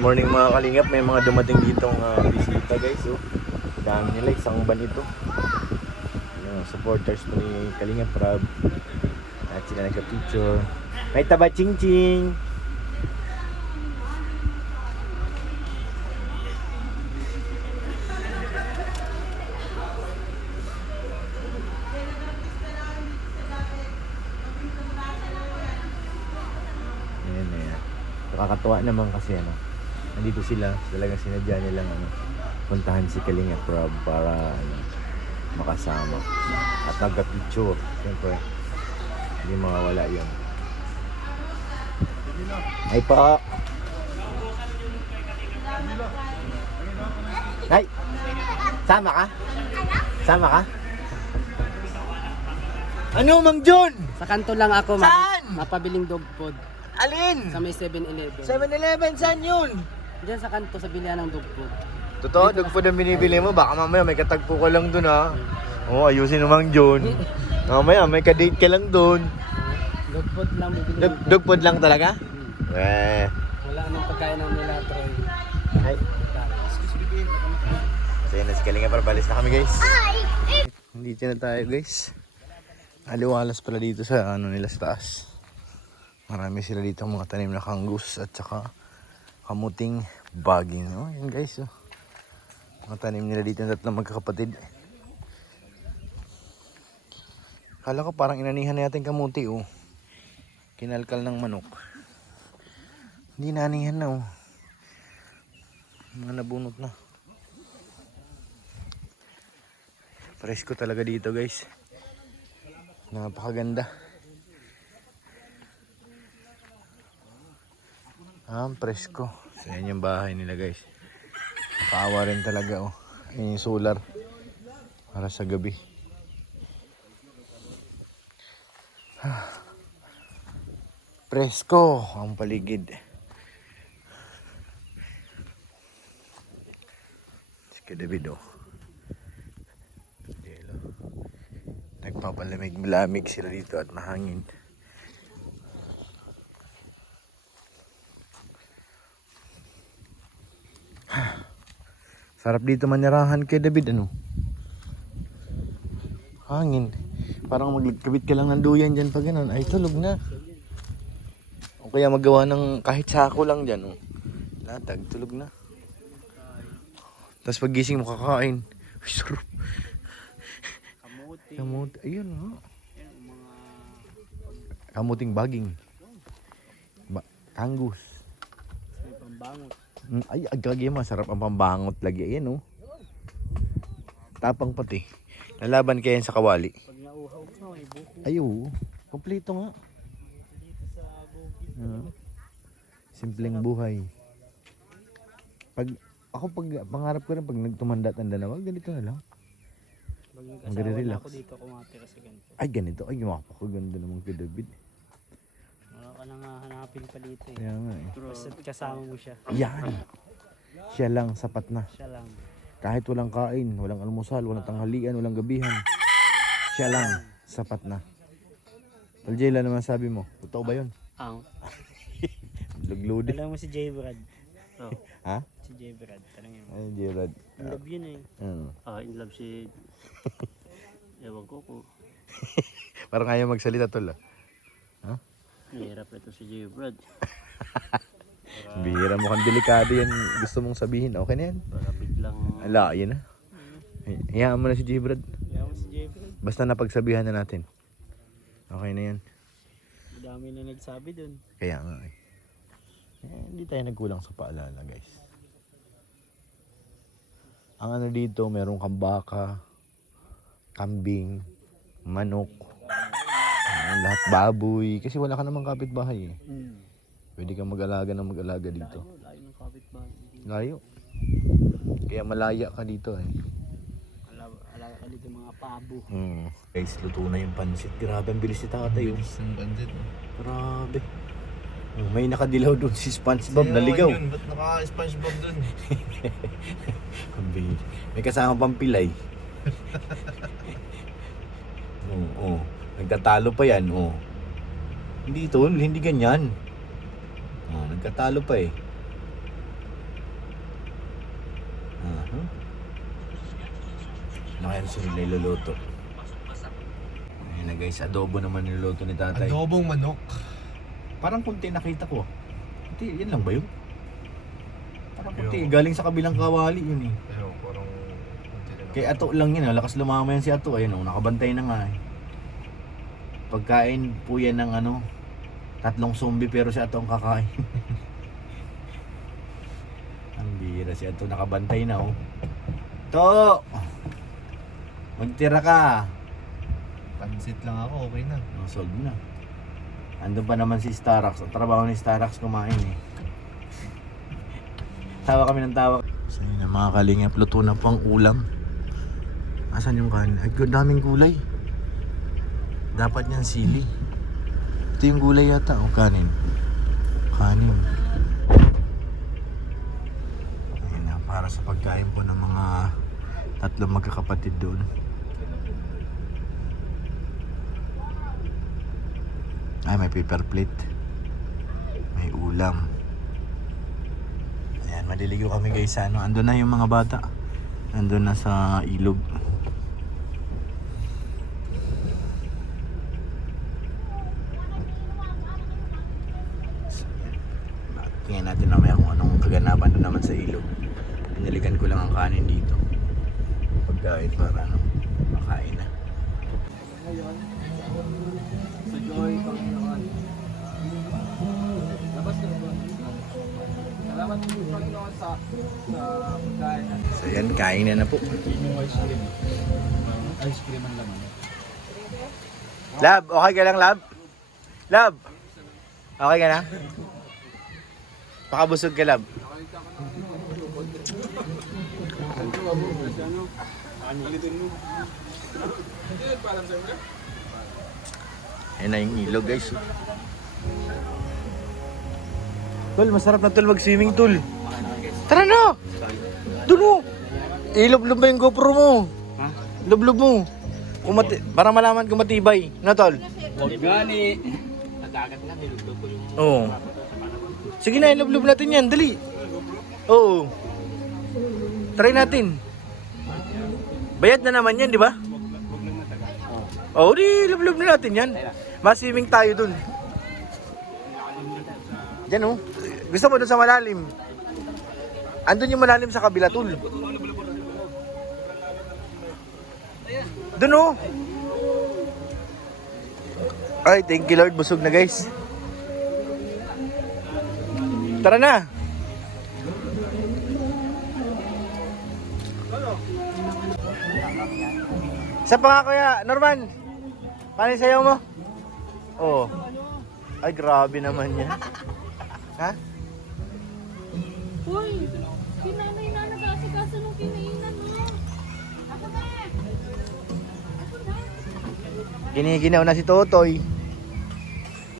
morning mga kalingap, may mga dumating ditong bisita guys. Oh. Dami nila, isang ban ito. Yung supporters po ni Kalingap Rob. At sila nagka-picture. May taba ching ching. Nakakatuwa naman kasi nandito sila, talagang sinadya nilang puntahan si Kalingap Rob para makasama at nagka-picture. Siyempre hindi mawawala yun. Ay pa. Ay, sama ka? Sama ka? Ano, Mang John? Sa kanto lang ako, Saan? mapabiling dog food. Alin? Sa may 7-Eleven. 7-Eleven, saan yun? Diyan sa kanto, sa bilihan ng dog food. Totoo, dog food ang binibili mo. Baka mamaya may katagpo ka lang dun ha. Oo, ayusin mo Mang John. Mamaya may kadate ka lang dun. Dog food lang bibili. Dog food lang talaga? Wala anong pagkain ng nila, Troy. Ay. So yun, si Kalingap Rob, balis na kami guys. Dito na tayo guys. Aliwalas pala dito sa nila sa taas. Marami sila dito mga tanim na kanggus at saka kamuting baging. Oh, yun guys. Oh. Mga tanim nila dito ng tatlong magkakapatid. Kala ko parang inanihan na natin kamuti. Oh. Kinalkal ng manok. Hindi nanihan na. Oh. Mga nabunot na. Presko talaga dito guys. Napakaganda. Presko. So yan yung bahay nila guys. Nakaawa rin talaga oh. Ayun yung solar. Para sa gabi. Presko ang paligid. Si David oh. Nagpapalamig-lamig sila dito at mahangin. Sarap dito manirahan kay David Hangin. Parang magkabit ka lang ng duyan dyan pag ganun. Ay tulog na. O kaya magawa ng kahit sako lang dyan Latag, tulog na. Tapos pag gising mo kakain. Ay sarap. Kamuti. Ayun kamuting baging. Kangus. May pambangot. Ay, agagi masarap ang pambangot lagi. Ayan Tapang pati. Lalaban kayo sa kawali. Pag nauhaw ka, may buko. Ay, kompleto nga. Dito sa bukid. Simpleng buhay. Pag pangarap ko rin pag nagtumanda-tanda na, wag ganito na lang. Pag nag-asawa na ako dito, kumatira sa ganito. Ay, ganito. Ay, mapakaganda naman kay David. Wala ka nang hanapin pa dito eh. Kaya nga Basta kasama mo siya. Yan. Siya lang, sapat na. Siya lang. Kahit walang kain, walang almusal, walang tanghalian, walang gabihan. Siya lang, sapat na. Taljela naman sabi mo, totoo ba yun? Ang. Lugludi. Alam mo si J. Brad? Oh. Ha? Si J. Brad. Tanongin mo. Ay, Gerard. In love yun eh. In love si... Ewan ko. Parang ayaw magsalita tol Nahirap ito si J. Brad. Bihira mo kang delikado yan. Gusto mong sabihin, okay na yan. Para biglang... Ala, yan na. Hayaan mo na si Gerard. Alam mo si J. Brad? Basta napagsabihan na natin. Okay na yan. Madami na nagsabi dun. Kaya nga hindi tayo nagkulang sa paalala guys. Ang dito, meron kang baka, kambing, manok, lahat baboy. Kasi wala ka namang kapitbahay Pwede kang mag-alaga dito. Layo ng kapitbahay. Layo. Kaya malaya ka dito Alaga ka dito mga pabo. Guys, luto na yung pansit. Grabe, ang bilis ni tatay. Bilis ng pansit. Grabe. May nakadilaw doon si SpongeBob, naligaw. Yun, ba't naka-SpongeBob dun? May kasama pang pilay. Nagtatalo pa yan. Hindi ganyan. Nagkatalo pa Nakaya sa nila iluluto. Ayun na guys, adobo naman niluluto ni tatay. Adobong manok. Parang kunti nakita ko. Kunti, yan lang ba yun? Parang kunti, Yo. galing sa kabilang kawali yun eh. Ayun, parang konti na lang. Kay Ato lang yun, lakas lumama yan si Ato. Ayun, nakabantay na nga eh. Pagkain po yan ng 3 zombie pero si Ato ang kakain. Ang bira si Ato, nakabantay na oh. To! Magtira ka! Pansit lang ako, okay na. Oh, solve na. Andun pa naman si Starax. Ang trabaho ni Starax kumain eh. Tawa kami ng tawa. So yun na mga kalingap, luto na pang ulam. Asan yung kanin? Ay, daming gulay. Dapat niyan sili. Ito yung gulay yata. O kanin. Kanin. Ayun na, para sa pagkain po ng mga 3 magkakapatid doon. Ay, may paper plate. May ulam. Ayan, maliligo kami guys sa Andun na yung mga bata. Andun na sa ilog. Tingnan natin mamaya kung anong kaganapan doon naman sa ilog. Pinaligan ko lang ang kanin dito. Pagkain para makain na. Sa Joy, Panginoon. Labas ka ba? Salamat po Panginoon sa pagkain na. So yan, kain na po. Yung ice cream. Ice cream ang laman. Lab, okay ka lang Lab? Lab, okay ka na? Pakabusog ka Lab. Ayan na yung ilog guys. Tol, masarap na tol mag-swimming tol. Tara na! Doon o! Ilublob ba yung GoPro mo? Ha? Lublob mo. Para malaman kung matibay. Na tol? Huwag gani. Nadagat na, nilugtog ko yung... Oo. Sige na, ilublob natin yan. Dali. Oo. Try natin. Bayad na naman yan, di ba? Oo, di ilublob na natin yan. Mas-swimming tayo dun. Diyan oh. Gusto mo dun sa malalim? Andun yung malalim sa kabila, tol. Dun oh. Ay, thank you Lord. Busog na guys. Tara na. Sa pa nga kuya, Norman. Paano yung sayaw mo? Oo. Ay, grabe naman yan. Ha? Hoy, kinanay na nag-asikaso nung kinainan mo. Ako na! Ako na! Giniginaw na si Totoy.